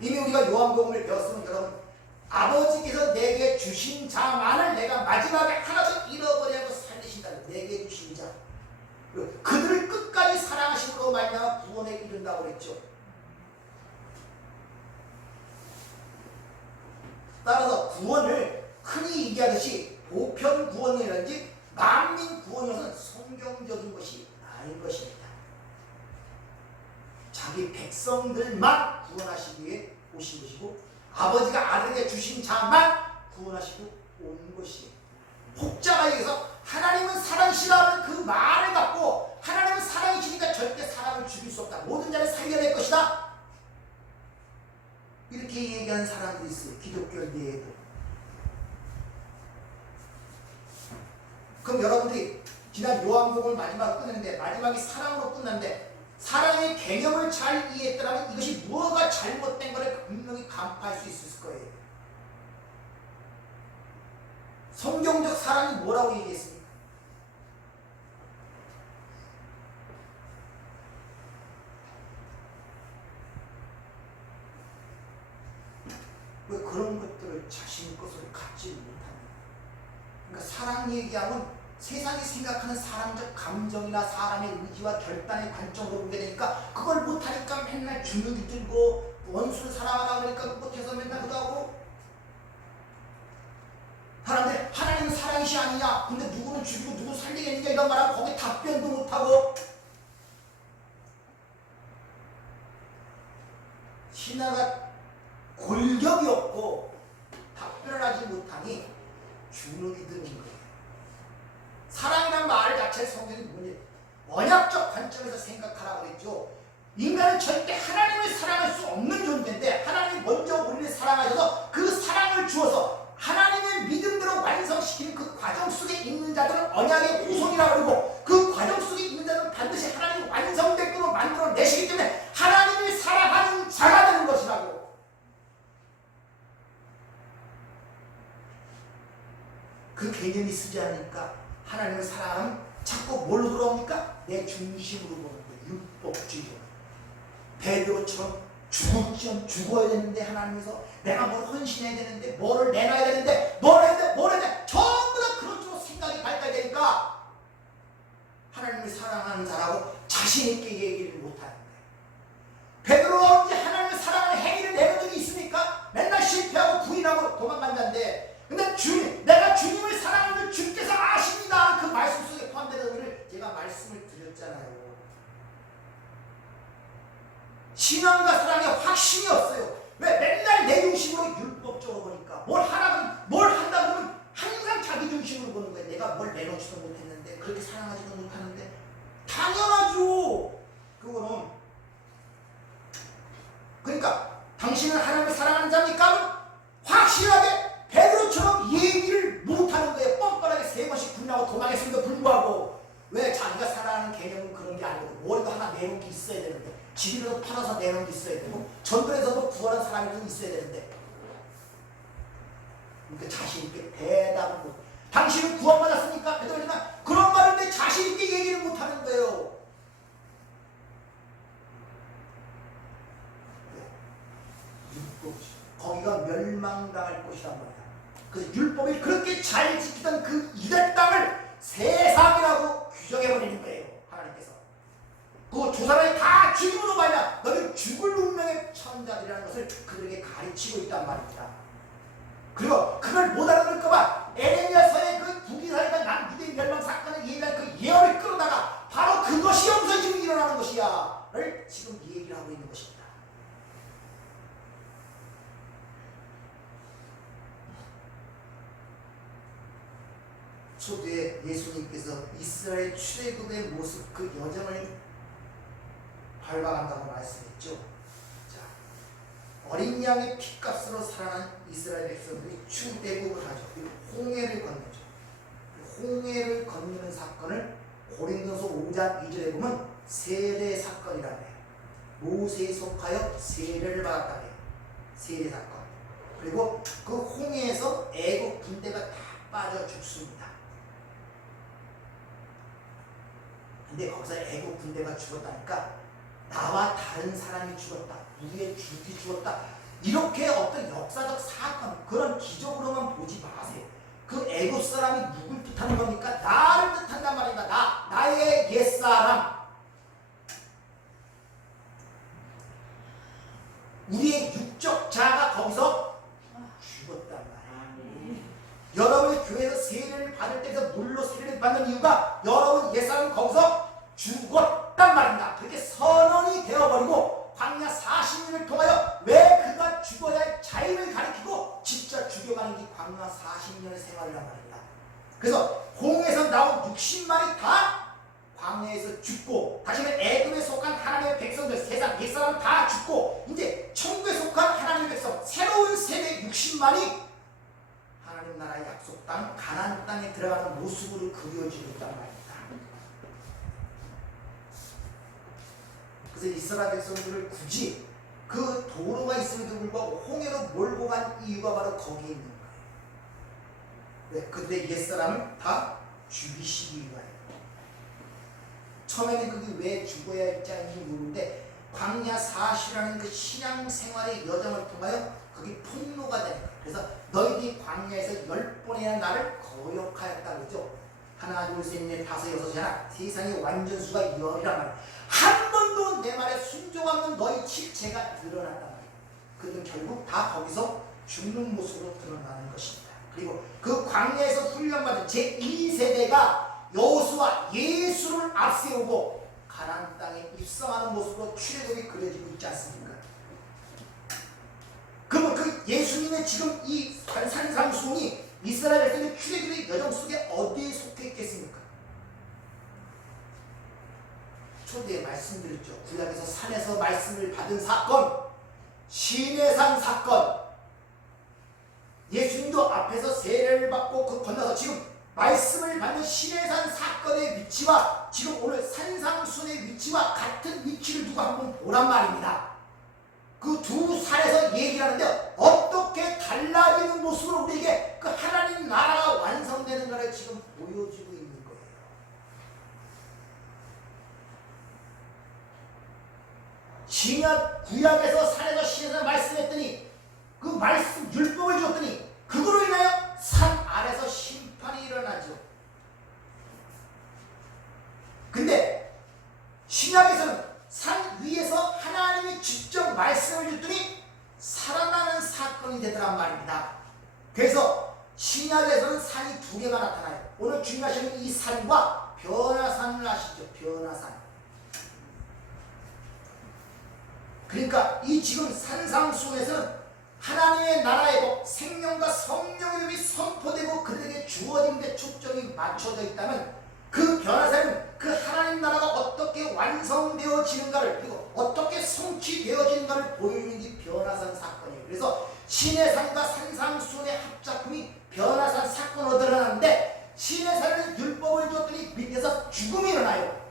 이미 우리가 요한복음을 배웠으면 여러분, 아버지께서 내게 주신 자만을 내가 마지막에 하나도 잃어버리고 살리신다. 내게 주신 자, 그들을 끝까지 사랑하심으로 말미암아 구원에 이른다고 그랬죠. 따라서 구원을 흔히 얘기하듯이 보편 구원이라든지 만민 구원은 성경적인 것이 아닌 것입니다. 자기 백성들만 구원하시기 위해 오신 것이고, 아버지가 아들에게 주신 자만 구원하시고 온 것이에요. 혹자가 여기서 하나님은 사랑이시라는 그 말을 갖고, 하나님은 사랑이시니까 절대 사람을 죽일 수 없다, 모든 자를 살려낼 것이다, 이렇게 얘기하는 사람들이 있어요. 기독교 내에도. 그럼 여러분들이 지난 요한복음을 마지막으로 끝냈는데 마지막이 사랑으로 끝났는데 사랑의 개념을 잘 이해했더라면 이것이 무엇가 잘못된 것을 분명히 간파할 수 있을 거예요. 성경적 사랑이 뭐라고 얘기했습니까? 왜 그런 것들을 자신의 것으로 갖지 못합니까? 그러니까 사랑 얘기하면 세상이 생각하는 사람적 감정이나 사람의 의지와 결단의 관점으로 보게 되니까 그걸 못하니까 맨날 주눅이 들고 원수를 사랑하라 그러니까 못해서 맨날 그거 하고 사람들 하나님은 사랑이시 아니냐 근데 누구는 죽이고 누구 살리겠느냐 이런 말하면 거기 답변도 못하고 신하가 골격이 없고 답변을 하지 못하니 주눅이 드는 거예요. 사랑이라는 말 자체 성경이 뭐냐 언약적 관점에서 생각하라고 그랬죠. 인간은 절대 하나님을 사랑할 수 없는 존재인데 하나님이 먼저 우리를 사랑하셔서 그 사랑을 주어서 하나님의 믿음대로 완성시키는 그 과정 속에 있는 자들은 언약의 후손이라고 그러고 그 과정 속에 있는 자들은 반드시 하나님이 완성되도록 만들어내시기 때문에 하나님을 사랑하는 자가 되는 것이라고. 그 개념이 쓰지 않으니까 하나님을 사랑하면 자꾸 뭘 돌아옵니까? 내 중심으로 보는 거예요. 율법주의로. 베드로처럼 죽을지언 죽어야 되는데 하나님에서 내가 뭘 헌신해야 되는데 뭐를 내놔야 되는데 뭘 해야 돼 전부 다 그런 쪽으로 생각이 발달되니까 하나님을 사랑하는 자라고 자신 있게 얘기를 못하는 거예요. 베드로가 언제 하나님을 사랑하는 행위를 내는 적이 있습니까? 맨날 실패하고 부인하고 도망간다는데 근데 내가 주님을 사랑하는 줄 주께서 아십니다. 그 말씀 속에 포함되는 의미를 제가 말씀을 드렸잖아요. 신앙과 사랑에 확신이 없어요. 왜? 맨날 내 중심으로 율법적으로 보니까 뭘 한다 그러면 항상 자기 중심으로 보는 거예요. 내가 뭘 내놓지도 못했는데 그렇게 사랑하지도 못하는데 당연하죠. 그거는 그러니까 당신은 하나님을 사랑하는 자입니까? 확실하게 베드로처럼 얘기를 못하는 거예요. 뻔뻔하게 3번씩 분하고 도망했음에도 불구하고. 왜? 자기가 사랑하는 개념은 그런 게 아니고 머리도 하나 내놓은 게 있어야 되는데 집이라도 팔아서 내놓은 게 있어야 되고 전도에서도 구원한 사람이 좀 있어야 되는데 그러니까 자신 있게 대답을 못. 당신은 구원받았습니까? 베드로가 그런 말을 내 자신 있게 얘기를 못하는 거예요. 거기가 멸망당할 곳이란 말이야. 그래서 율법이 그렇게 잘 지키던 그 이들 땅을 세상이라고 규정해버리는 거예요. 하나님께서. 그 두 사람이 다 죽임으로 말이야. 너희는 죽을 운명의 천자들이라는 것을 그들에게 가르치고 있단 말입니다. 그리고 그걸 못 알아들을까봐 에레미야서의 그 북이스라엘과 남유대의 멸망 사건을 얘기한 그 예언을 끌어다가 바로 그것이 여기서 지금 일어나는 것이야 를 지금 얘기를 하고 있는 것입니다. 초대에 예수님께서 이스라엘 출애굽의 모습 그 여정을 밟아간다고 말씀했죠. 자, 어린 양의 피값으로 살아난 이스라엘 백성들이 출애굽을 하죠. 홍해를 건너죠. 홍해를 건너는 사건을 고린도서 5장 2절에 보면 세례 사건이라고 해요. 모세에 속하여 세례를 받았다고 해요. 세례 사건. 그리고 그 홍해에서 애국 군대가 다 빠져 죽습니다. 근데 거기서 애국 군대가 죽었다니까 나와 다른 사람이 죽었다. 우리의 죽이 죽었다. 이렇게 어떤 역사적 사건 그런 기적으로만 보지 마세요. 그 애국 사람이 누굴 뜻하는 겁니까? 나를 뜻한단 말입니다. 나의 옛사람. 우리의 육적 자가 거기서 죽었단 말이에요. 여러분이 교회에서 세례를 받을 때에서 물로 세례를 받는 이유가 여러분 옛사람은 거기서 죽었단 말입니다. 그렇게 선언이 되어버리고 광야 40년을 통하여 왜 그가 죽어야 할 자유를 가리키고 진짜 죽여가는 게 광야 40년의 생활이란 말입니다. 그래서 홍해에서 나온 60만이 다 광야에서 죽고 다시는 애굽에 속한 하나님의 백성들 세상 옛사람 다 죽고 이제 천국에 속한 하나님의 백성 새로운 세대 60만이 하나님 나라의 약속 땅 가나안 땅에 들어가는 모습으로 그려지고 있단 말입니다. 그래서 이스라엘 백성들을 굳이 그 도로가 있음에도 불구하고 홍해로 몰고 간 이유가 바로 거기에 있는 거예요. 왜? 그때 옛사람을 다 죽이시기 위하여. 처음에는 그게 왜 죽어야 할지 아닌지 모르는데 광야 40이라는 그 신앙 생활의 여정을 통하여 그게 폭로가 되는 거예요. 그래서 너희들이 광야에서 10번이나 나를 거역하였다 그러죠. 하나 둘셋넷 다섯 여섯 하나 세상의 완전수가 열이란 말이에요. 한 번도 내 말에 순종하면 너희 실체가 드러난단 말이에요. 그들은 결국 다 거기서 죽는 모습으로 드러나는 것입니다. 그리고 그 광야에서 훈련받은 제2세대가 여호수아 예수를 앞세우고 가나안 땅에 입성하는 모습으로 출애굽이 그려지고 있지 않습니까? 그러면 그 예수님의 지금 이 산상수훈이 이스라엘 백성의 출애굽의 여정 속에 어디에 속해 있겠습니까? 초대에 말씀드렸죠. 구약에서 산에서 말씀을 받은 사건, 시내산 사건, 예수님도 앞에서 세례를 받고 그 건너서 지금 말씀을 받는 시내산 사건의 위치와 지금 오늘 산상순의 위치와 같은 위치를 두고 한번 보란 말입니다. 그 두 산에서 얘기를 하는데 어떻게 달라지는 모습으로 우리에게 그 하나님 나라가 완성되는 것을 지금 보여주고 있는 거예요. 신약 구약에서 산에서 시내산 말씀했더니 그 말씀 율법을 줬더니 그거로 인하여 산 아래서 심판이 일어나죠. 근데 신약에서는 산 위에서 하나님이 직접 말씀을 줬더니 살아나는 사건이 되더란 말입니다. 그래서 신약에서는 산이 두 개가 나타나요. 오늘 중요하시는 이 산과 변화산을 아시죠? 변화산. 그러니까 이 지금 산상수훈에서는 하나님의 나라의 복, 생명과 성령의 이름이 선포되고 그들에게 주어진 데 초점이 맞춰져 있다면 그 변화사는 그 하나님 나라가 어떻게 완성되어지는가를 그리고 어떻게 성취되어지는가를 보여주는 게 변화산 사건이에요. 그래서 시내산과 산상수훈의 합작품이 변화산 사건으로 드러나는데 시내산은 율법을 줬더니 밑에서 죽음이 일어나요.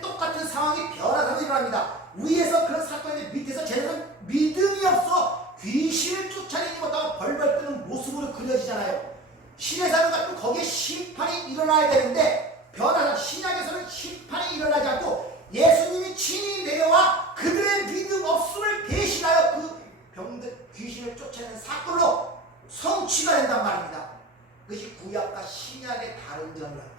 똑같은 상황이 변화산으로 일어납니다. 위에서 그런 사건인데 밑에서 쟤네는 믿음이 없어 귀신을 쫓아내지 못하고 벌벌 뜨는 모습으로 그려지잖아요. 시내산은 같은 거기에 심판이 일어나야 되는데 변화산 신약에서는 심판이 일어나지 않고 예수님이 친히 내려와 그들의 믿음 없음을 대신하여 그 병들 귀신을 쫓아내는 사건으로 성취가 된단 말입니다. 그것이 구약과 신약의 다른 점이란 말입니다.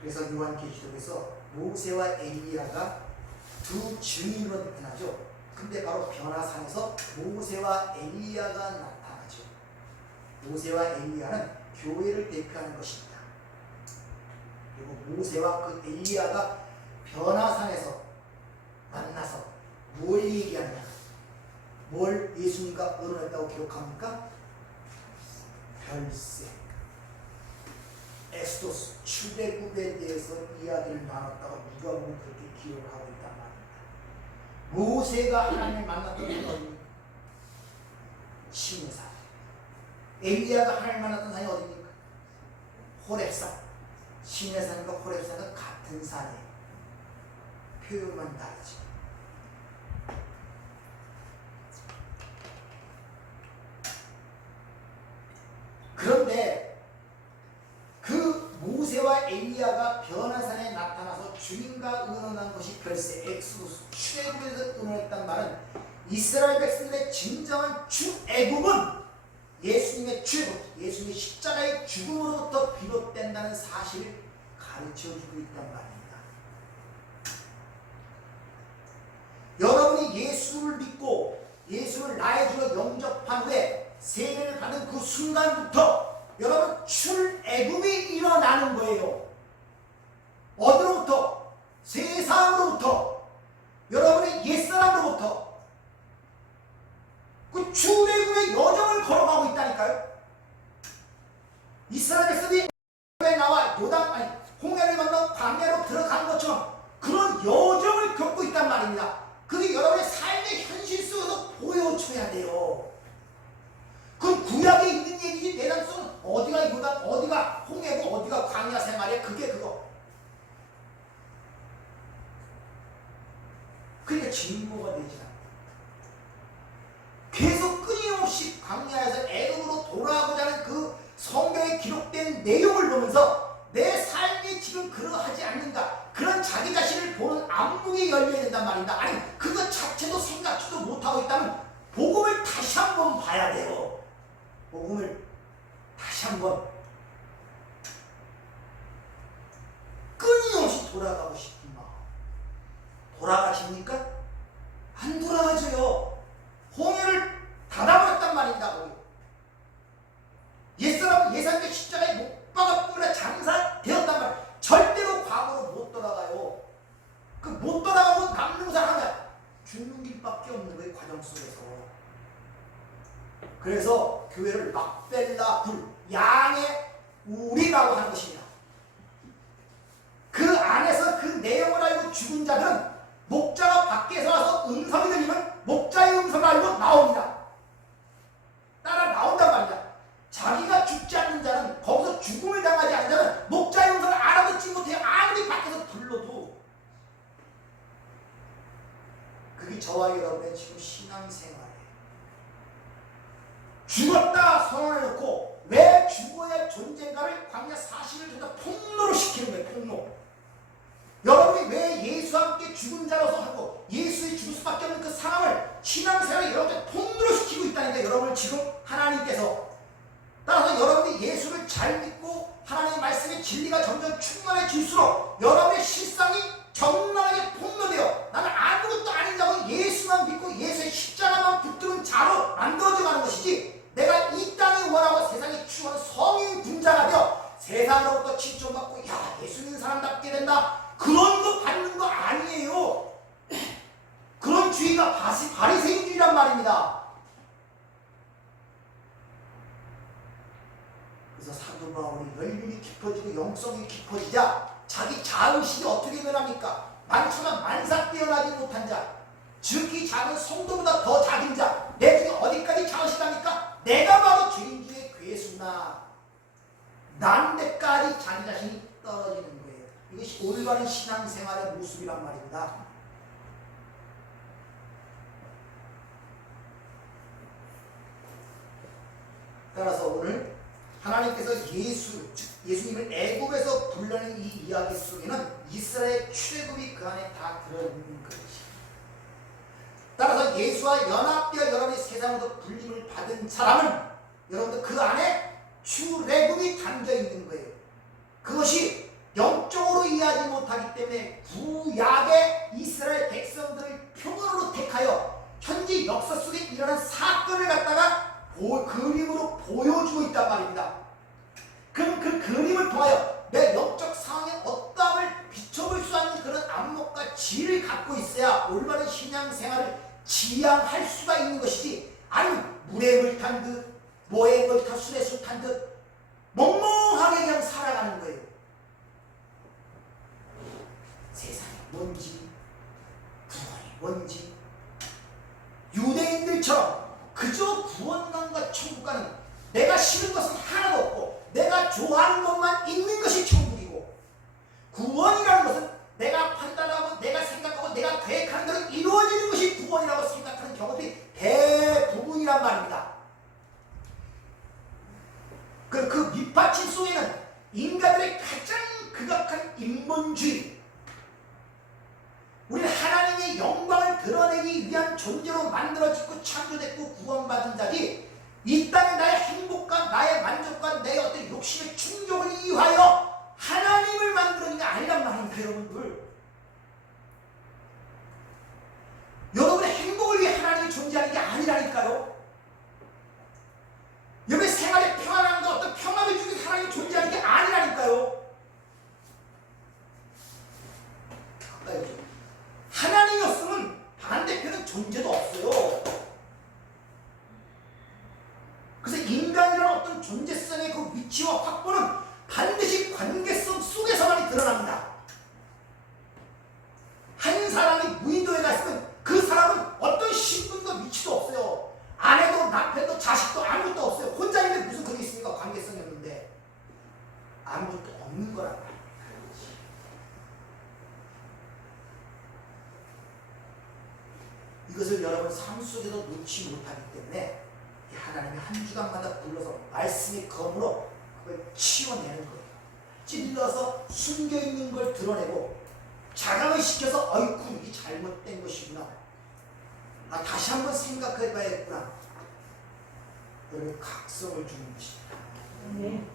그래서 요한계시록에서 모세와 엘리야가 두 증인으로 나타나죠. 근데 바로 변화산에서 모세와 엘리야가 나타나죠. 모세와 엘리야는 교회를 대표하는 것입니다. 그리고 모세와 그 엘리야가 변화산에서 만나서 뭘 얘기하느냐, 뭘 예수님과 의논했다고 기록합니까? 별세, 엑소도스, 출애굽에 대해서 이야기를 나눴다고 누가복음은 그렇게 기록을 하고 있단 말입니다. 모세가 하나님을 만났던 산이 어디입니까? 시내산. 엘리야가 하나님을 만났던 산이 어디입니까? 호렙산. 시내산과 호렙산은 같은 산이에요. 표현만 다르죠. 그런데 그 모세와 엘리야가 변화산에 나타나서 주님과 의논한 것이 별세, 엑소도스, 출애굽에서 의논했단 말은 이스라엘 백성들의 진정한 출애굽은 예수님의 출애굽, 예수님의 십자가의 죽음으로부터 비롯된다는 사실을 가르쳐주고 있단 말입니다. 여러분이 예수를 믿고 예수를 나의 주로 영접한 후에 세례를 받은 그 순간부터 여러분 출애굽이 일어나는 거예요. 어디로부터? 세상으로부터, 여러분의 옛사람으로부터 그 출애굽의 여정을 걸어가고 있다니까요. 그러니까 증거가 되지 않아. 계속 끊임없이 광야에서 애굽으로 돌아가고자 하는 그 성경에 기록된 내용을 보면서 내 삶이 지금 그러하지 않는가, 그런 자기 자신을 보는 안목이 열려야 된단 말입니다. 아니 그것 자체도 생각지도 못하고 있다면 복음을 다시 한번 봐야 돼요. 복음을 다시 한번 끊임없이 돌아가고 싶은 마음. 돌아가십니까? 안 돌아가져요. 홍해를 닫아버렸단 말입니다. 거기. 옛사람은 예산적 십자가에 못 박아뿐만 장사되었단 말이에요. 절대로 과거로 못 돌아가요. 그 못 돌아가고 남는 것을 하면 죽는 길밖에 없는 거예요. 과정 속에서. 그래서 교회를 막벨라 불, 양의 우리라고 하는 것입니다. 그 안에서 그 내용을 알고 죽은 자들은 목자가 밖에서 와서 음성이 들리면 목자의 음성을 알고 나옵니다. 따라 나온단 말이야. 자기가 죽지 않는 자는, 거기서 죽음을 당하지 않는 자는 목자의 음성을 알아듣지 못해요. 아무리 밖에서 불러도. 그게 저와 여러분의 지금 신앙생활이에요. 죽었다 선언해놓고 왜 죽어야 할 존재인가를 광야 40일 정도 폭로로 시키는 거예요. 폭로. 여러분이 왜 예수와 함께 죽은 자로서 하고 예수의 죽을 수밖에 없는 그 상황을 신앙생활에 여러분들 폭로로 시키고 있다니까. 여러분을 지금 하나님께서, 따라서 여러분이 예수를 잘 믿고 하나님의 말씀의 진리가 점점 충만해질수록 여러분의 실상이 적나라하게 폭로되어 나는 아무것도 아닌 자고 예수만 믿고 예수의 십자가만 붙드는 자로 만들어져 가는 것이지, 내가 이 땅에 원하고 세상에 추구하는 성인 군자가 되어 세상으로부터 칭찬받고 야 예수 믿는 사람답게 된다, 그런 거 받는 거 아니에요. 그런 주의가 바리새인주의란 말입니다. 그래서 사도 바울이 연륜이 깊어지고 영성이 깊어지자 자기 자의식이 어떻게 변합니까? 많지만 만삭 뛰어나지 못한 자, 즉이 작은 성도보다 더 작은 자, 내 중에 어디까지 자의식합니까? 내가 바로 죄인 중에 괴수나, 난 데까지 자기 자신이 떨어지는 거예요. 이것이 올바른 신앙생활의 모습이란 말입니다. 따라서 오늘 하나님께서 예수님을 애굽에서 불러낸 이 이야기 속에는 이스라엘 출애굽이 그 안에 다 들어있는 것이죠. 따라서 예수와 연합되어 여러분이 세상으로 불림을 받은 사람은 여러분들 그 안에 출애굽이 담겨 있는 거예요. 그것이 영적으로 이해하지 못하기 때문에 구약의 이스라엘 백성들을 표본으로 택하여 현재 역사 속에 일어난 사건을 갖다가 그림으로 보여주고 있단 말입니다. 그럼 그 그림을 통하여 내 영적 상황에 어떠함을 비춰볼 수 있는 그런 안목과 지혜를 갖고 있어야 올바른 신앙생활을 지향할 수가 있는 것이지, 아니면 물에 물 탄 듯 뭐에 물 탄 술에 술 탄 듯 멍멍하게 그냥 살아가는 거예요. 세상이 뭔지 구원이 뭔지 유대인들처럼 그저 구원관과 천국과는 내가 싫은 것은 하나도 없고 내가 좋아하는 것만 있는 것이 천국이고, 구원이라는 것은 내가 판단하고 내가 생각하고 내가 계획하는 대로 이루어지는 것이 구원이라고 생각하는 경우들이 대부분이란 말입니다. 그 밑받침 속에는 인간들의 가장 극악한 인본주의, 우리 하나님의 영광을 드러내기 위한 존재로 만들어지고 창조됐고 구원받은 자지, 이 땅에 나의 행복과 나의 만족과 내 어떤 욕심의 충족을 이유하여 하나님을 만들어낸 게 아니란 말입니다. 여러분들, 여러분의 행복을 위해 하나님이 존재하는 게 아니라니까요. 여러분의 생활의 평안함과 어떤 평안을 주기 위해 하나님이 존재하는 게 아니라니까요. 하나님이었으면 반대편은 존재도 없어요. 그래서 인간이라는 어떤 존재성의 그 위치와 확보는 반드시 관계성 속에서만이 드러납니다. 한 사람이 무인도에 갔으면 그 사람은 어떤 신분도 위치도 없어요. 아내도 남편도 자식도 아무것도 없어요. 혼자 있는데 무슨 그게 있습니까? 관계성이 없는데. 아무것도 없는 거란 말이에요. 이것을 여러분 삶 속에서 놓지 못하기 때문에 하나님이 한 주간마다 불러서 말씀의 검으로 그걸 치워내는 거예요. 찔러서 숨겨있는 걸 드러내고 자각을 시켜서 아이쿠 이게 잘못된 것이구나. 다시 한번 생각해 봐야겠구나. 여러분 각성을 주는 것입니다. 네.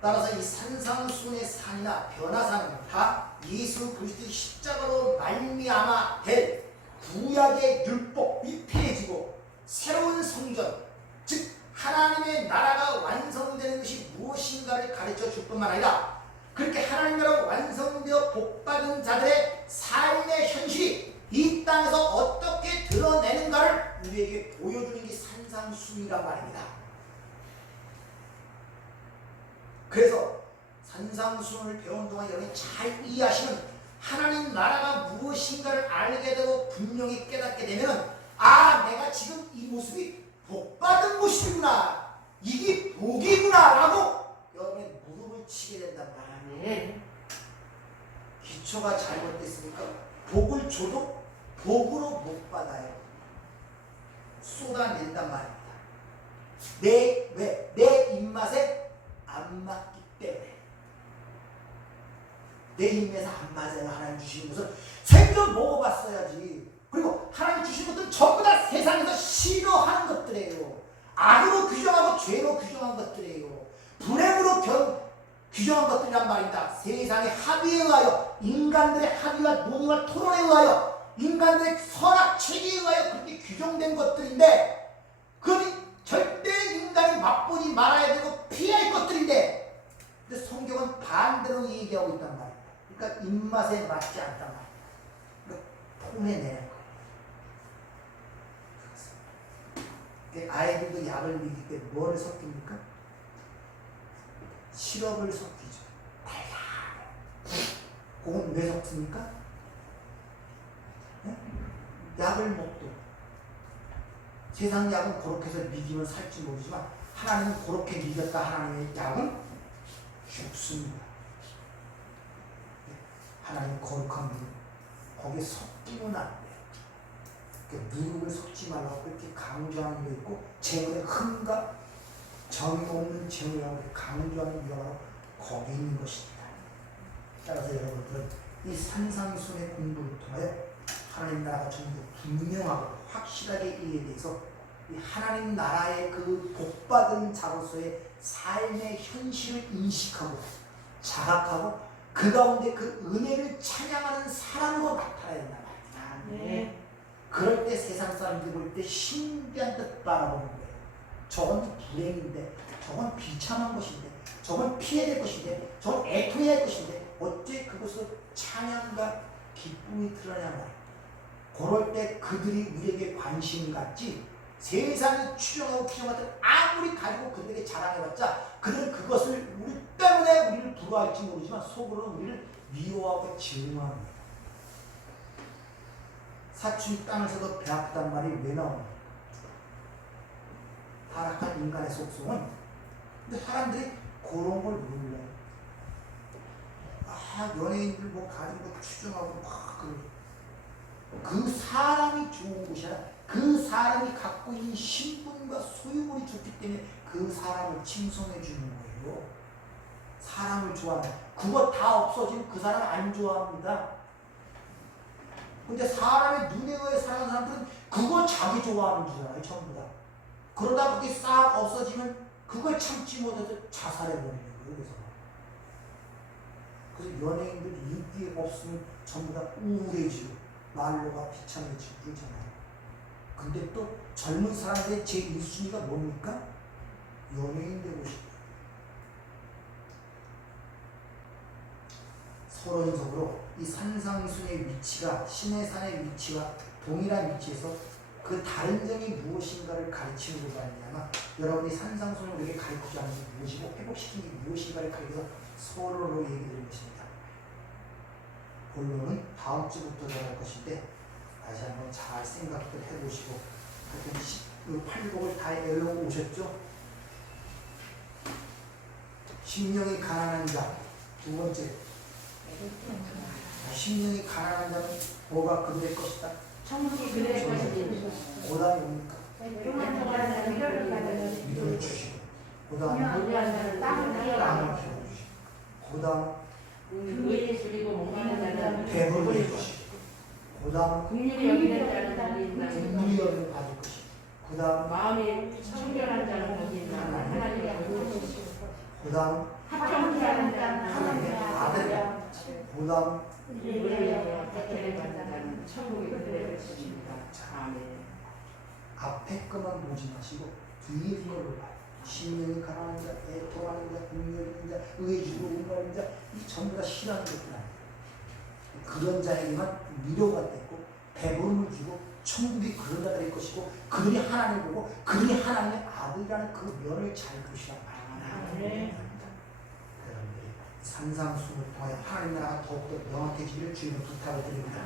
따라서 이 산상순의 산이나 변화산은 다 예수 그리스도의 십자가로 말미암아 될 구약의 율법이 폐해지고 새로운 성전, 즉 하나님의 나라가 완성되는 것이 무엇인가를 가르쳐 줄 뿐만 아니라 그렇게 하나님 나라가 완성되어 복받은 자들의 삶의 현실이 이 땅에서 어떻게 드러내는가를 우리에게 보여주는 게 산상순이란 말입니다. 그래서 산상순을 배운 동안 여러분이 잘 이해하시면 하나님 나라가 무엇인가를 알게 되고 분명히 깨닫게 되면 내가 지금 이 모습이 복받은 모습이구나, 이게 복이구나 라고 여러분의 무릎을 치게 된단 말이에요. 기초가 잘못됐으니까 복을 줘도 복으로 못 받아요. 쏟아낸단 말입니다. 내 입맛에 안 맞기 때문에. 내 입맛에 안 맞아요. 하나님 주시는 것을 생전 먹어봤어야지. 그리고 하나님 주시는 것들은 전부 다 세상에서 싫어하는 것들이에요. 악으로 규정하고 죄로 규정한 것들이에요. 불행으로 규정한 것들이란 말입니다. 세상의 합의에 의하여, 인간들의 합의와 논의와 토론에 의하여, 인간들의 선악체계에 의하여 그렇게 규정된 것들인데, 그것이 절대 인간이 맛보지 말아야 되고 피해야 할 것들인데, 근데 성경은 반대로 얘기하고 있단 말입니다. 그러니까 입맛에 맞지 않단 말입니다. 그러니까 통해내는 거예요. 아이들도 약을 먹일 때 뭐를 섞입니까? 시럽을 섞이죠. 달달해. 그건 왜 섞습니까? 네? 약을 먹도 세상 약은 그렇게 해서 미기면 살지 모르지만 하나님은 그렇게 미겼다. 하나님의 약은 죽습니다. 하나님 거룩한 물 거기에 섞이면 안 돼요. 누룩을 섞지 말라고 그렇게 강조하는 게 있고, 재물의 흠과 정이 없는 재물이라고 강조하는 이유가 거기 있는 것입니다. 따라서 여러분들은 이 산상순의 공부를 통하여 하나님 나라가 전부 분명하고 확실하게 이에 대해서 이 하나님 나라의 그 복받은 자로서의 삶의 현실을 인식하고 자각하고 그 가운데 그 은혜를 찬양하는 사람으로 나타나야 된단 말입니다. 네. 그럴 때 세상 사람들이 볼 때 신비한 듯 바라보는 거예요. 저건 불행인데, 저건 비참한 것인데, 저건 피해야 될 것인데, 저건 애통해야 할 것인데 어째 그것을 찬양과 기쁨이 드러나냐 말이에요. 그럴 때 그들이 우리에게 관심을 갖지, 세상이 추정하고 규정하든 아무리 가지고 그들에게 자랑해봤자 그들은 그것을 우리 때문에 우리를 부러워할지 모르지만 속으로는 우리를 미워하고 증오합니다. 사춘 땅에서도 배 아프단 말이 왜 나오냐? 타락한 인간의 속성은. 근데 사람들이 그런 걸 몰라요. 연예인들 뭐 가지고 추정하고 막 그 사람이 좋은 것이야. 그 사람이 갖고 있는 신분과 소유물이 좋기 때문에 그 사람을 칭송해 주는 거예요. 사람을 좋아하는. 그거 다 없어지면 그 사람 안 좋아합니다. 근데 사람의 눈에 의해 살아가는 사람들은 그거 자기 좋아하는 줄 알아요. 전부 다. 그러다 그게 싹 없어지면 그걸 참지 못해서 자살해버리는 거예요. 그래서 연예인들 인기가 없으면 전부 다 우울해지고 말로가 비참해지고 그러잖아요. 근데 또 젊은 사람들의 제1순위가 뭡니까? 연예인 되고 싶어요. 서론적으로 이 산상순의 위치가 시내산의 위치와 동일한 위치에서 그 다른 점이 무엇인가를 가르치는 것이 아니냐면, 여러분이 산상순을 우리에게 가르치지 않는 게 무엇이고 회복시키는 게 무엇인가를 가르쳐서 서론으로 얘기 드릴 것입니다. 본론은 다음 주부터 들어갈 것인데 다시 한번 잘 생각들 해보시고, 하여튼 8복을 다 외우고 오셨죠? 심령이 가난한 자, 두 번째 심령이 가난한 자는 뭐가 그들의 것이다. 천국이 그들의 것이지. 고다음이 뭡니까? 교만하는 위로를 받으는 믿음을 주시고 고다음에 무리한 자는 땅을 땅을 뛰어나는 키워주시고 고다음 의에 줄이고 목마른 자는 배부르게 해주시고 고다음 국률이 여기는 자는 거기 있나니 무리를 받을 것이고 고다음 마음이 청결한 자는 거기 있나니 하나님의 것이시고 고다음 합정하는 자는 하나님의 아들이야. 고다음 우리를 위하여 택해를 받는 자는 천국이 그들의 것이십니다. 아멘. 앞에 것만 보지 마시고 뒤에 거를 봐요. 심령이 가난한 자, 애통하는 자, 능력 있는 자, 의에 주고 운명하는 자, 이 전부 다 싫어하는 것들 아니에요. 그런 자에게만 위로가 됐고 배부름을 주고 천국이 그런 자가 될 것이고 그들이 하나님을 보고 그들이 하나님의 아들이라는 그 면을 잘 보시라 말합니다. 여러분들이 산상수를 통하여 하나님 나라가 더욱더 명확해지기를 주님을 부탁을 드립니다.